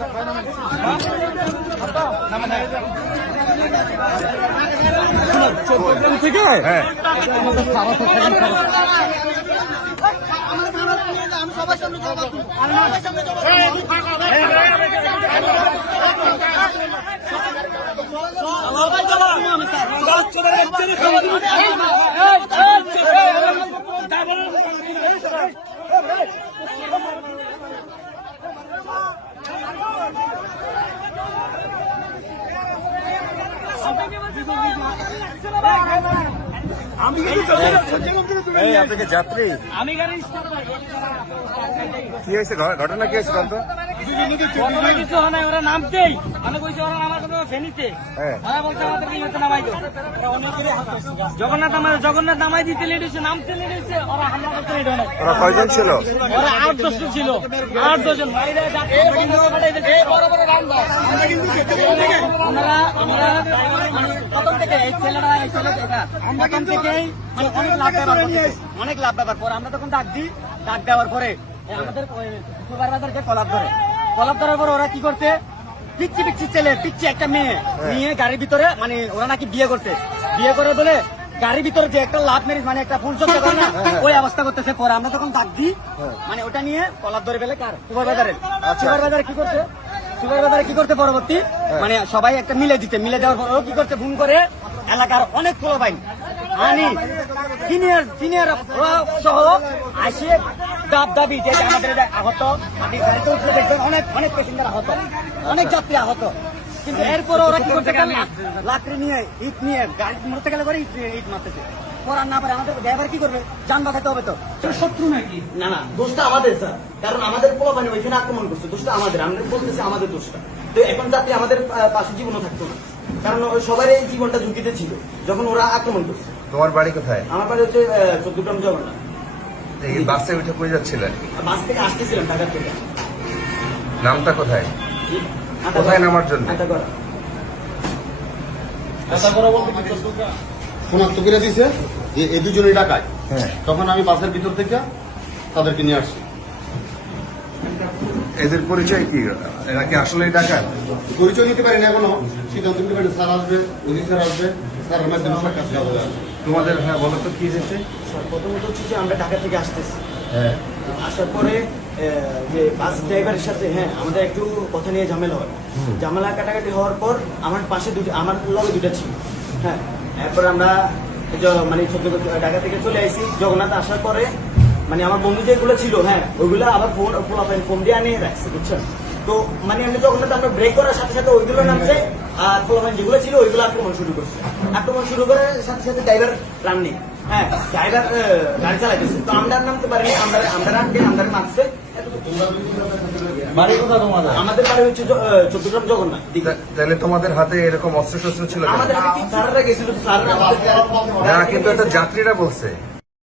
চট্টগ্রাম থেকে আমি সবার সামনে আপনাকে যাত্রী কি হয়েছে ঘটনা কি হয়েছে বলতো? কিছু হয় না, ওরা নামতেই আমি কইছি ওরা নামার কথা ফেনীতে, ওরা বলছে আমাদেরকে ইয়েতে নামাই দাও। জগন্নাথ নামাই দিতে লেট হয়েছে, নামতে লেট হয়েছে, ওরা হামলা করতে লেট হয় না। ওরা কয়জন ছিল? ওরা 8-10 জন ছিল, 8-10 জন। আমরা প্রথম থেকে এই ছেলেটা প্রথম থেকেই অনেক লাভ ব্যাপার পরে আমরা তখন ডাক দিই, ডাক দেওয়ার পরে আমাদের সুপারভাইজারকে কলাপ ধরার পর ওরা কি করছে, পিচ্ছি ছেলে পিচ্ছি একটা মেয়ে নিয়ে গাড়ির ভিতরে, মানে ওরা নাকি বিয়ে করছে, বিয়ে করে বলে গাড়ির ভিতরে যে একটা লাভ ম্যারেজ মানে একটা ফুল চর্চা করে না, ওই অবস্থা করতেছে। পরে আমরা তখন ডাক দিই, মানে ওটা নিয়ে কলাপ ধরে ফেলে কার সুপারভাইজারের। সুপারভাইজারে কি করতে পরবর্তী মানে সবাই একটা মিলে দেওয়ার পর ও কি করছে, ফোন করে এলাকার অনেক পোলা বাইন আনি সিনিয়র সহ আসে দাবি যে আমাদের আহত, আপনি গাড়িতে উঠলে দেখবেন অনেক প্যাসেঞ্জার আহত, অনেক যাত্রী আহত। কিন্তু এরপর ওরা কি করতে পারে, লাকড়ি নিয়ে ইট নিয়ে গাড়ি মোটরসাইকেলে করে ইট মারতেছে। করার না পারে আমাদের ড্রাইভার কি করবে, যান বাঁচাতে হবে। তো শত্রু নাকি? না দোষটা আমাদের স্যার, কারণ আমাদের পোলা বাইন ওইখানে আক্রমণ করছে, দোষটা আমাদের। আমরা বলতেছি আমাদের দোষটা। তো এখন যাত্রী আমাদের পাশে জীবনও থাকতো না, কারণ সবার এই জীবনটা ঝুঁকিতে ছিল যখন ওরা আক্রমণ করছে। তোমার বাড়ি কোথায়? আমার বাড়ি হচ্ছে চট্টগ্রাম জগন্নাথ। এই বাসে উঠে কই যাচ্ছিলেন? বাস থেকে আসতেছিলাম ঢাকা থেকে। নামটা কোথায়? কোথায় নামার জন্য? শনাক্ত করে দিয়েছে যে এই দুজনেই ডাকায়। তখন আমি বাসের ভিতর থেকে তাদেরকে নিয়ে আসছি। এদের পরিচয় কি? এরা কি আসলেই ডাকাত? পরিচয় নিতে পারি না এখনো, সিদ্ধান্ত নিতে পারি। স্যার আসবে, অজিত স্যার আসবে, স্যারের মাধ্যমে সব কাজ করা যাবে। তোমাদের বলো তো কি হয়েছে? প্রথমত হচ্ছে যে আমরা ঢাকা থেকে আসতেছি, আসার পরে যে বাস ড্রাইভারের সাথে আমাদের একটু কথা নিয়ে ঝামেলা হয়। ঝামেলা কাটাকাটি হওয়ার পর আমার পাশে আমার লগে দুটা ছিল। এরপর আমরা মানে ঢাকা থেকে চলে আসি জগন্নাথ। আসার পরে মানে আমার বন্ধু যেগুলো ছিল ওইগুলো আবার ফোন দিয়ে আনিয়ে রাখছে, বুঝছেন? তো মানে আমি জগন্নাথ আমরা ব্রেক করার সাথে সাথে ওইগুলো নামছে, আর ফোলাফাইন যেগুলো ছিল ওইগুলো আক্রমণ শুরু করছে। আক্রমণ শুরু করার সাথে সাথে ড্রাইভার রানিং, ড্রাইভার গাড়ি চালাইতেছে। তো আমরা নামতে পারিনি, আমরা মারছে। আমাদের বাড়ি হচ্ছে চট্টগ্রাম জগন্নাথ। তাহলে তোমাদের হাতে এরকম অস্ত্র শস্ত্র ছিল? আমাদের হাতে স্যাররা গেছিল, স্যাররা কিন্তু এটা যাত্রীরা বলছে।